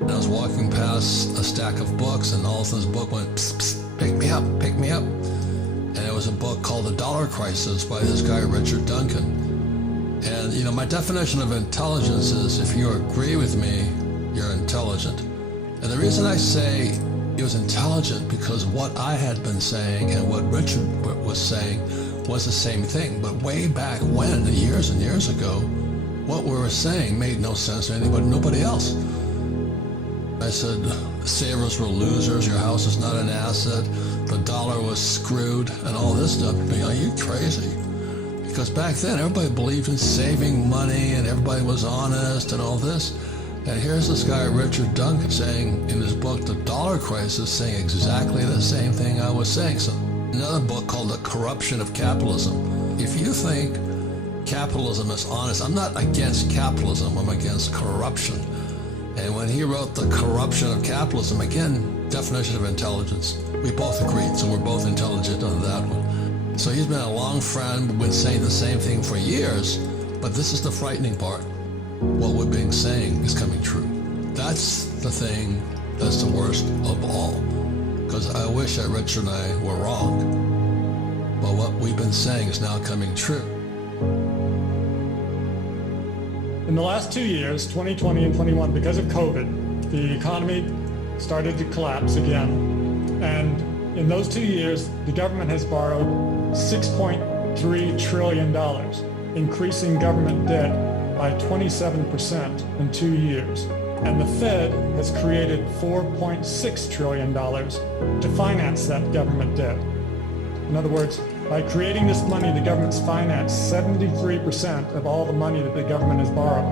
And I was walking past a stack of books, and all of a sudden this book went, psst, psst, pick me up, pick me up. And it was a book called The Dollar Crisis by this guy, Richard Duncan. And, you know, my definition of intelligence is if you agree with me, you're intelligent. And the reason I say he was intelligent because what I had been saying and what Richard was saying was the same thing. But way back when, years and years ago, what we were saying made no sense to anybody, nobody else. I said, savers were losers, your house is not an asset, the dollar was screwed, and all this stuff. Are you crazy? Because back then, everybody believed in saving money, and everybody was honest, and all this. And here's this guy, Richard Duncan, saying in his book, The Dollar Crisis, saying exactly the same thing I was saying. So another book called The Corruption of Capitalism. If you think capitalism is honest, I'm not against capitalism, I'm against corruption. And when he wrote The Corruption of Capitalism, again, definition of intelligence, we both agreed, so we're both intelligent on that one. So he's been a long friend, we've been saying the same thing for years, but this is the frightening part. What we've been saying is coming true. That's the thing that's the worst of all. Because I wish that Richard and I were wrong, but what we've been saying is now coming true. In the last 2 years, 2020 and 21, because of COVID, the economy started to collapse again. And in those 2 years, the government has borrowed $6.3 trillion, increasing government debt by 27% in 2 years. And the Fed has created $4.6 trillion to finance that government debt. In other words, by creating this money, the government's financed 73% of all the money that the government has borrowed.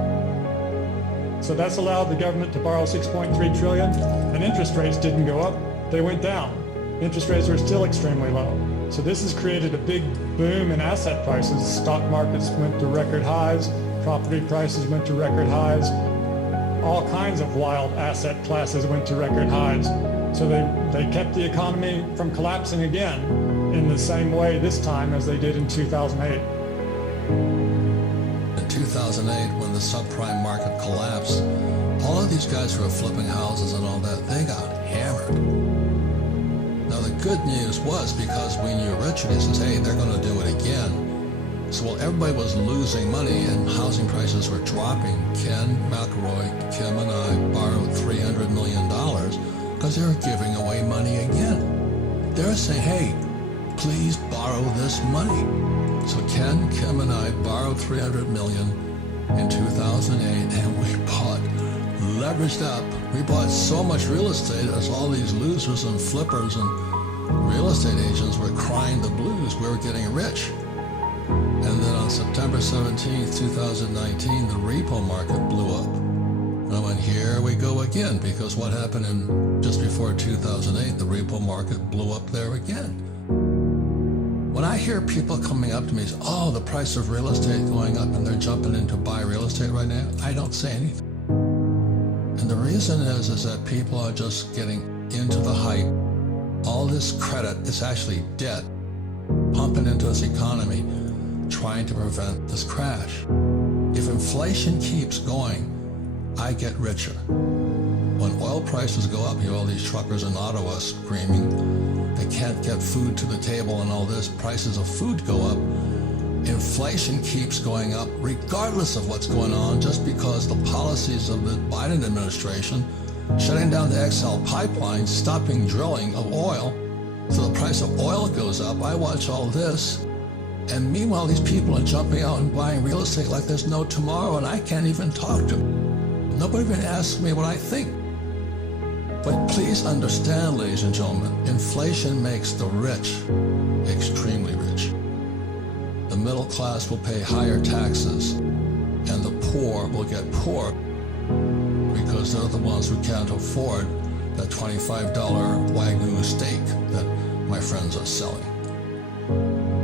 So that's allowed the government to borrow $6.3 trillion, and interest rates didn't go up, they went down. Interest rates are still extremely low. So this has created a big boom in asset prices. Stock markets went to record highs, property prices went to record highs, all kinds of wild asset classes went to record highs. So they kept the economy from collapsing again in the same way this time as they did in 2008. In 2008, when the subprime market collapsed, all of these guys who were flipping houses and all that, they got hammered. Now the good news was because we knew Richard, he says, hey, they're going to do it again. So while everybody was losing money and housing prices were dropping, Ken McElroy, Kim and I borrowed $300 million because they were giving away money again. They were saying, hey, please borrow this money. So Ken, Kim and I borrowed $300 million in 2008 and we bought, leveraged up. We bought so much real estate as all these losers and flippers and real estate agents were crying the blues. We were getting rich. And then on September 17th, 2019, the repo market blew up. And I went, here we go again, because what happened in just before 2008, the repo market blew up there again. When I hear people coming up to me and say, oh, the price of real estate going up and they're jumping in to buy real estate right now, I don't say anything. And the reason is that people are just getting into the hype. All this credit is actually debt, pumping into this economy, trying to prevent this crash. If inflation keeps going, I get richer. When oil prices go up, you have all these truckers in Ottawa screaming they can't get food to the table and all this, prices of food go up. Inflation keeps going up regardless of what's going on, just because the policies of the Biden administration shutting down the XL pipeline, stopping drilling of oil, so the price of oil goes up. I watch all this, and meanwhile these people are jumping out and buying real estate like there's no tomorrow, and I can't even talk to them. Nobody even asks me what I think. But please understand, ladies and gentlemen, inflation makes the rich extremely rich. The middle class will pay higher taxes, and the poor will get poor because they're the ones who can't afford that $25 Wagyu steak that my friends are selling.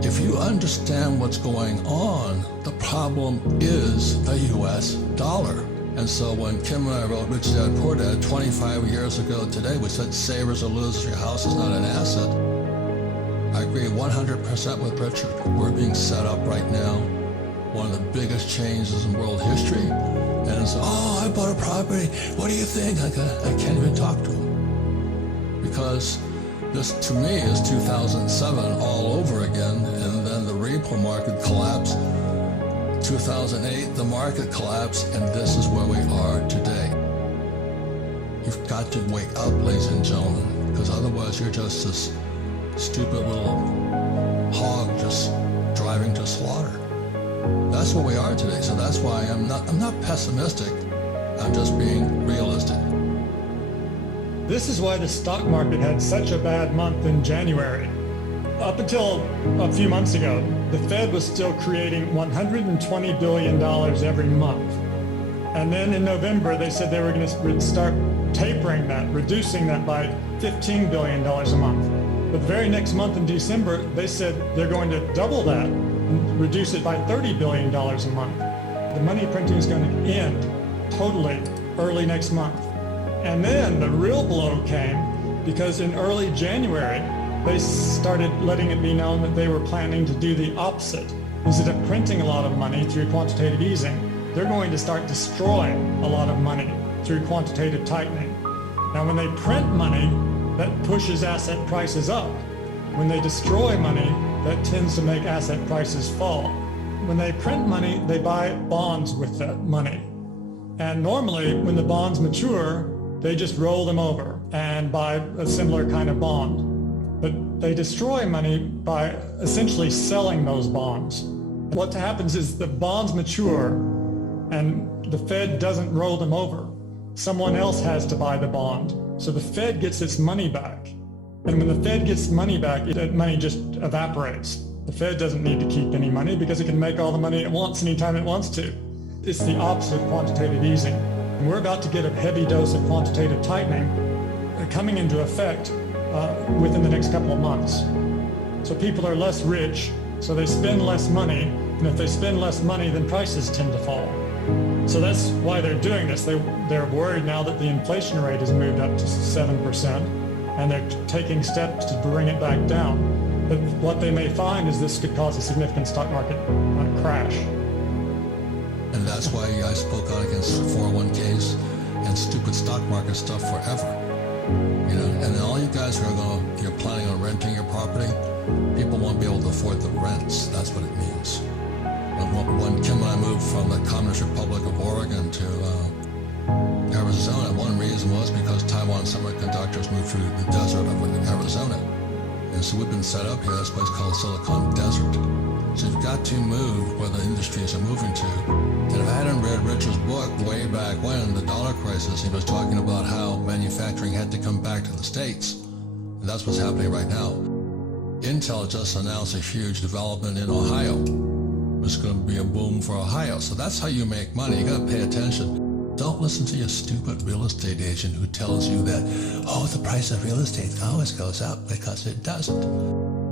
If you understand what's going on, the problem is the US dollar. And so when Kim and I wrote Rich Dad Poor Dad 25 years ago today, we said savers are losers, your house is not an asset. I agree 100% with Richard. We're being set up right now. One of the biggest changes in world history And it's, oh, I bought a property. What do you think? I can't even talk to them. Because this, to me, is 2007 all over again. And then the repo market collapsed. 2008, the market collapsed, and this is where we are today. You've got to wake up, ladies and gentlemen, because otherwise you're just this stupid little hog just driving to slaughter. That's where we are today. So that's why I'm not pessimistic. I'm just being realistic. This is why the stock market had such a bad month in January. Up until a few months ago, the Fed was still creating $120 billion every month. And then in November, they said they were going to start tapering that, reducing that by $15 billion a month. But the very next month in December, they said they're going to double that and reduce it by $30 billion a month. The money printing is going to end totally early next month. And then the real blow came because in early January, they started letting it be known that they were planning to do the opposite. Instead of printing a lot of money through quantitative easing, they're going to start destroying a lot of money through quantitative tightening. Now, when they print money, that pushes asset prices up. When they destroy money, that tends to make asset prices fall. When they print money, they buy bonds with that money. And normally, when the bonds mature, they just roll them over and buy a similar kind of bond. But they destroy money by essentially selling those bonds. What happens is the bonds mature and the Fed doesn't roll them over. Someone else has to buy the bond. So the Fed gets its money back. And when the Fed gets money back, that money just evaporates. The Fed doesn't need to keep any money because it can make all the money it wants anytime it wants to. It's the opposite of quantitative easing. And we're about to get a heavy dose of quantitative tightening coming into effect within the next couple of months. So people are less rich, so they spend less money, and if they spend less money, then prices tend to fall. So that's why they're doing this. They're worried now that the inflation rate has moved up to 7%, and they're taking steps to bring it back down. But what they may find is this could cause a significant stock market crash. And that's why I spoke out against 401ks and stupid stock market stuff forever. You know, and all you guys who are you're planning on renting your property, people won't be able to afford the rents. That's what it means. When Kim and I moved from the Communist Republic of Oregon to Arizona, one reason was because Taiwan semiconductors moved through the desert of Arizona. And so we've been set up here, this place called Silicon Desert. So you've got to move where the industries are moving to. And if I hadn't read Richard's book way back when, the dollar crisis, he was talking about how manufacturing had to come back to the States. And that's what's happening right now. Intel just announced a huge development in Ohio. It's going to be a boom for Ohio. So that's how you make money. You got to pay attention. Don't listen to your stupid real estate agent who tells you that, oh, the price of real estate always goes up, because it doesn't.